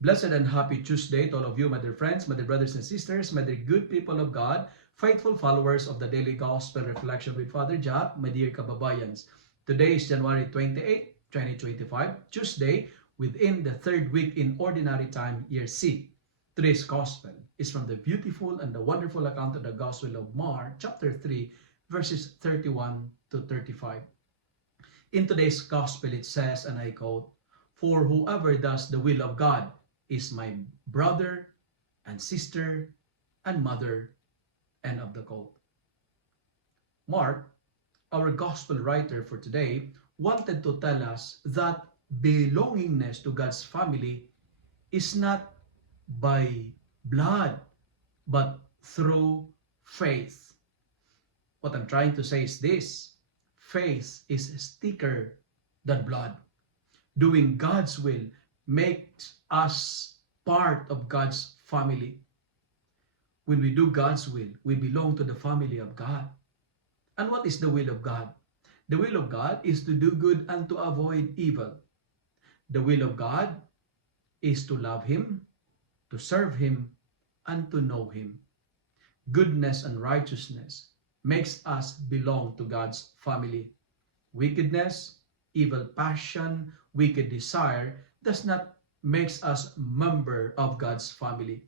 Blessed and happy Tuesday to all of you, my dear friends, my dear brothers and sisters, my dear good people of God, faithful followers of the Daily Gospel Reflection with Father Jack, my dear kababayans. Today is January 28, 2025, Tuesday, within the third week in Ordinary Time, Year C. Today's Gospel is from the beautiful and the wonderful account of the Gospel of Mark, chapter 3, verses 31 to 35. In today's Gospel, it says, and I quote, "For whoever does the will of God is my brother and sister and mother," end of the quote. Mark, our gospel writer for today, wanted to tell us that belongingness to God's family is not by blood, but through faith. What I'm trying to say is this: faith is thicker than blood. Doing God's will makes us part of God's family. When we do God's will, we belong to the family of God. And what is the will of God? The will of God is to do good and to avoid evil. The will of God is to love Him, to serve Him, and to know Him. Goodness and righteousness makes us belong to God's family. Wickedness, evil passion, wicked desire does not make us member of God's family.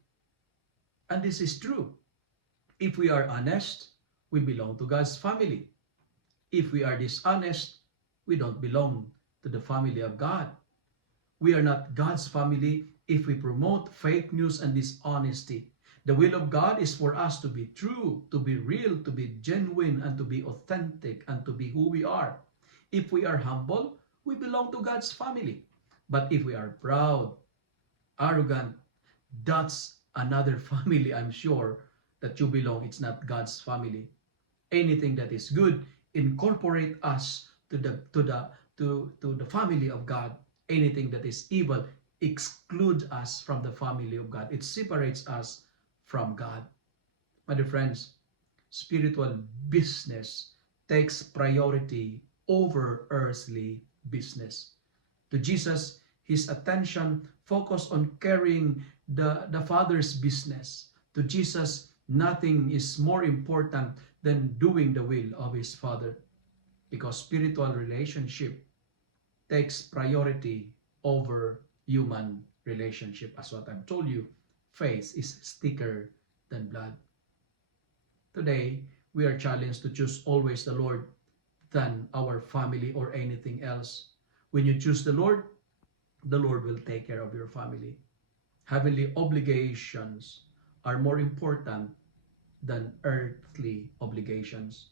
And this is true. If we are honest, we belong to God's family. If we are dishonest, we don't belong to the family of God. We are not God's family if we promote fake news and dishonesty. The will of God is for us to be true, to be real, to be genuine, and to be authentic, and to be who we are. If we are humble, we belong to God's family. But if we are proud, arrogant, that's another family, I'm sure, that you belong. It's not God's family. Anything that is good incorporate us to the family of God. Anything that is evil excludes us from the family of God. It separates us from God. My dear friends, spiritual business takes priority over earthly business. To Jesus, his attention focused on carrying the Father's business. To Jesus, nothing is more important than doing the will of his Father, because spiritual relationship takes priority over human relationship. As what I've told you, faith is thicker than blood. Today, we are challenged to choose always the Lord than our family or anything else. When you choose the Lord will take care of your family. Heavenly obligations are more important than earthly obligations.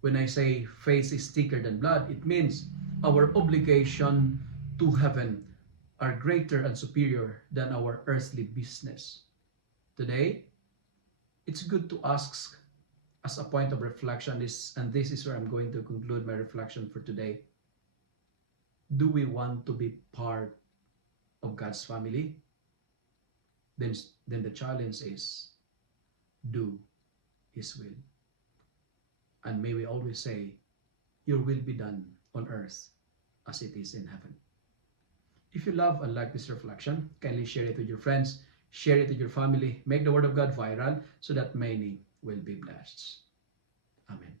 When I say faith is thicker than blood, it means our obligation to heaven are greater and superior than our earthly business. Today, it's good to ask as a point of reflection, and this is where I'm going to conclude my reflection for today. Do we want to be part of God's family? Then the challenge is do His will. And may we always say, your will be done on earth as it is in heaven. If you love and like this reflection, kindly share it with your friends, share it with your family, make the word of God viral so that many will be blessed. Amen.